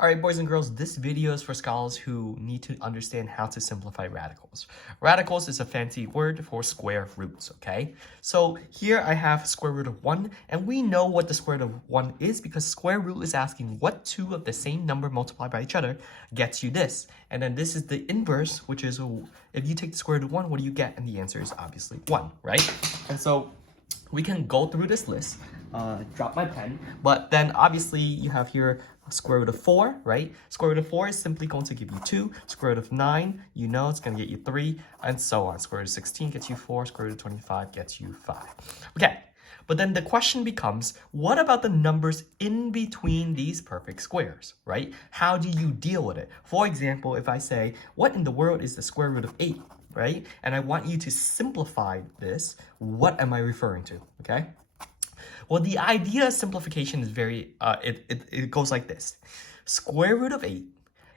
Alright, boys and girls, this video is for scholars who need to understand how to simplify radicals. Radicals is a fancy word for square roots, okay? So here I have square root of 1, and we know what the square root of 1 is because square root is asking what two of the same number multiplied by each other gets you this. And then this is the inverse, which is if you take the square root of 1, what do you get? And the answer is obviously 1, right? And so we can go through this list. Drop my pen. But then obviously you have here square root of 4, right? Square root of 4 is simply going to give you 2. Square root of 9, you know it's going to get you 3, and so on. Square root of 16 gets you 4. Square root of 25 gets you 5. Okay, but then the question becomes, what about the numbers in between these perfect squares, right? How do you deal with it? For example, if I say, what in the world is the square root of 8, right? And I want you to simplify this, what am I referring to, okay? Well, the idea of simplification is it goes like this. Square root of 8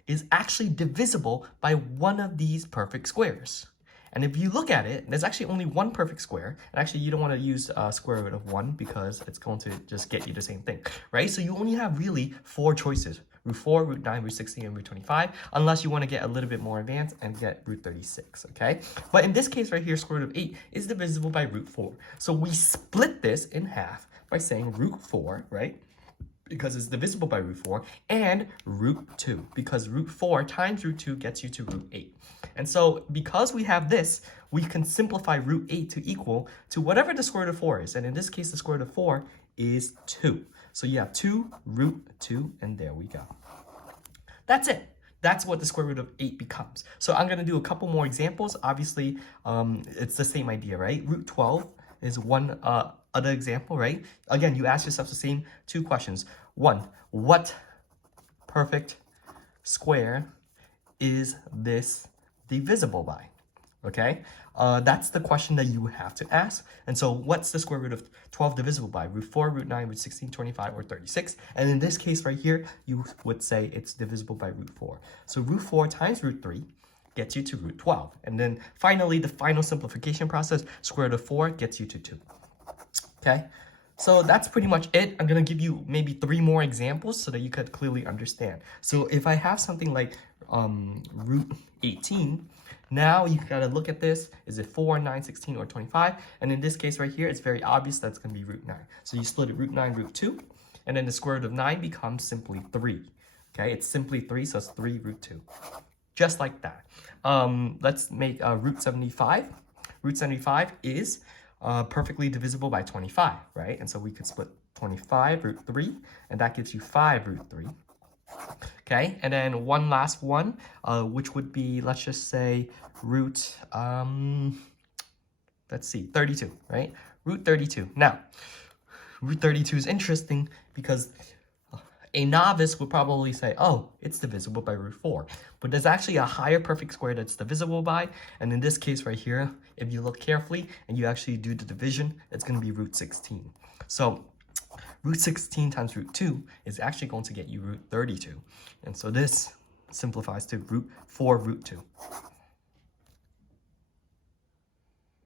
is actually divisible by one of these perfect squares. And if you look at it, there's actually only one perfect square. And actually, you don't want to use square root of 1 because it's going to just get you the same thing, right? So you only have really 4 choices. Root 4, root 9, root 16, and root 25, unless you want to get a little bit more advanced and get root 36, okay? But in this case right here, square root of 8 is divisible by root 4. So we split this in half by saying root 4, right? Because it's divisible by root 4, and root 2, because root 4 times root 2 gets you to root 8. And so because we have this, we can simplify root 8 to equal to whatever the square root of 4 is. And in this case, the square root of 4 is 2. So you have 2 root 2, and there we go. That's it. That's what the square root of 8 becomes. So I'm going to do a couple more examples. Obviously, it's the same idea, right? Root 12 is one other example, right? Again, you ask yourself the same 2 questions. 1, what perfect square is this divisible by? Okay, that's the question that you have to ask. And so what's the square root of 12 divisible by? Root 4, root 9, root 16, 25, or 36. And in this case right here, you would say it's divisible by root 4. So root 4 times root 3 gets you to root 12. And then finally, the final simplification process, square root of 4 gets you to 2. Okay, so that's pretty much it. I'm going to give you maybe 3 more examples so that you could clearly understand. So if I have something like root 18, now you gotta look at this. Is it 4, 9, 16, or 25? And in this case right here, it's very obvious that's gonna be root 9. So you split it root 9, root 2, and then the square root of 9 becomes simply 3. Okay, it's simply 3, so it's 3 root 2. Just like that. Let's make root 75. Root 75 is perfectly divisible by 25, right? And so we could split 25 root 3, and that gives you 5 root 3. Okay, and then one last one, which would be, let's just say, root, let's see, 32, right? Root 32. Now, root 32 is interesting because a novice would probably say, oh, it's divisible by root 4. But there's actually a higher perfect square that's divisible by, and in this case right here, if you look carefully and you actually do the division, it's going to be root 16. So root 16 times root 2 is actually going to get you root 32. And so this simplifies to root 4 root 2.